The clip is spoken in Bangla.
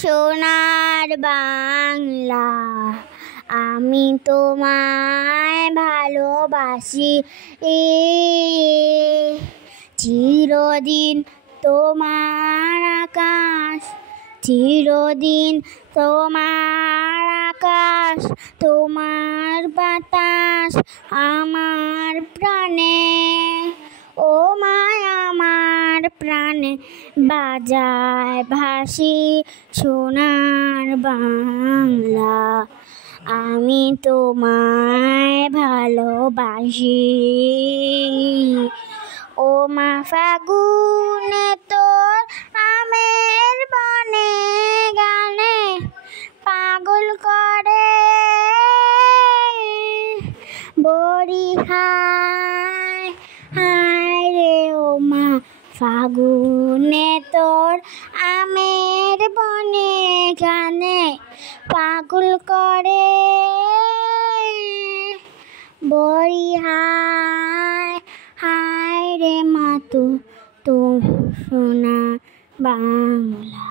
সোনার বাংলা, আমি তোমায় ভালোবাসি। চিরদিন তোমার আকাশ, চিরদিন তোমার আকাশ, তোমার বাতাস আমার প্রাণে। ও মায় আমার প্রাণে বাজায় ভাসি সোনার বাংলা, আমি তোমায় ভালোবাসি। ও মা ফাগুনে তোর আমের বনে গানে পাগল করে বরি হায় হায় রে। ও মা ফাগুনে তোর আমের বনে গানে পাগল করে বরি হায় হায় রে মা তো সোনা বাংলা।